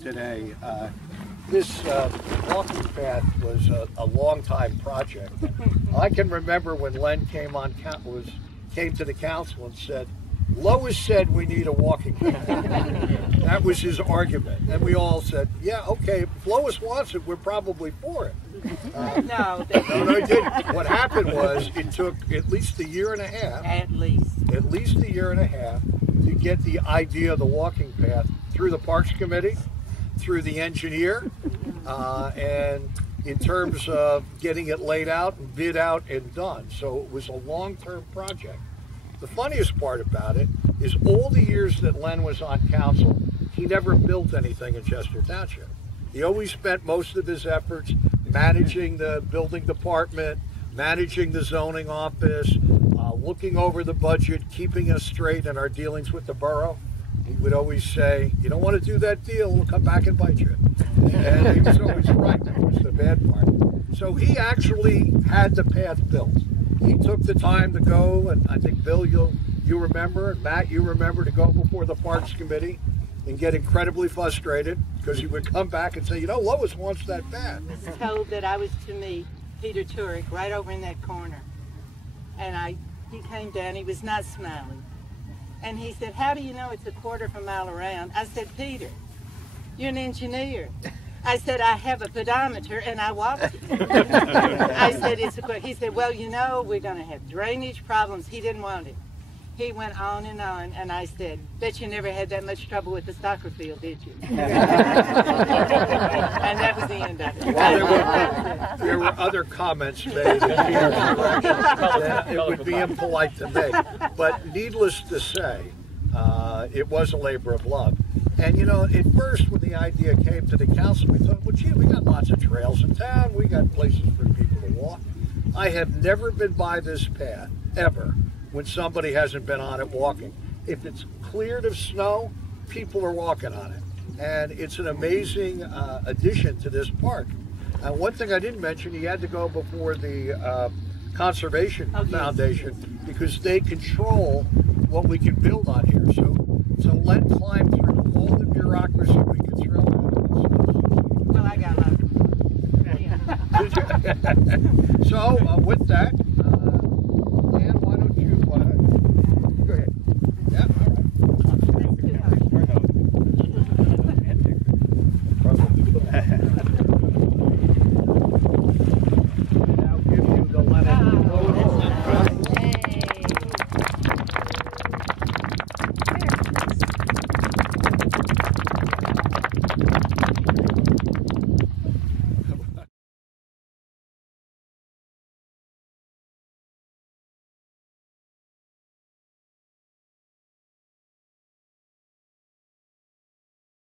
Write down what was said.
Today. This walking path was a long time project. I can remember when Len came to the council and said, Lois said we need a walking path. That was his argument. And we all said, yeah, okay, if Lois wants it, we're probably for it. No, it didn't. What happened was it took at least a year and a half. At least a year and a half to get the idea of the walking path through the Parks Committee, through the engineer, and in terms of getting it laid out and bid out and done. So it was a long-term project. The funniest part about it is all the years that Len was on council, he never built anything in Chester Township. He always spent most of his efforts managing the building department, managing the zoning office, looking over the budget, keeping us straight in our dealings with the borough. He would always say, you don't want to do that deal, we'll come back and bite you. And he was always right. That was the bad part. So he actually had the path built. He took the time to go, and I think, Bill, you remember, and Matt, you remember, to go before the Parks Committee and get incredibly frustrated because he would come back and say, you know, Lois wants that path. I was told that I was to meet Peter Turek right over in that corner. And he came down, he was not smiling. And he said, how do you know it's a quarter of a mile around? I said, Peter, you're an engineer. I said, I have a pedometer and I walked it. I said, it's a quarter. He said, well, you know, we're going to have drainage problems. He didn't want it. He went on, and I said, bet you never had that much trouble with the soccer field, did you? And that was the end of it. Well, there were other comments made in Peter's direction that it would be impolite to make. But needless to say, it was a labor of love. And, you know, at first when the idea came to the council, we thought, well, gee, we got lots of trails in town. We got places for people to walk. I have never been by this path, ever, when somebody hasn't been on it walking. If it's cleared of snow, people are walking on it. And it's an amazing addition to this park. One thing I didn't mention, you had to go before the Conservation Foundation because they control what we can build on here. So Len climbed through all the bureaucracy we could throw at it. Well, I got lucky. So with that,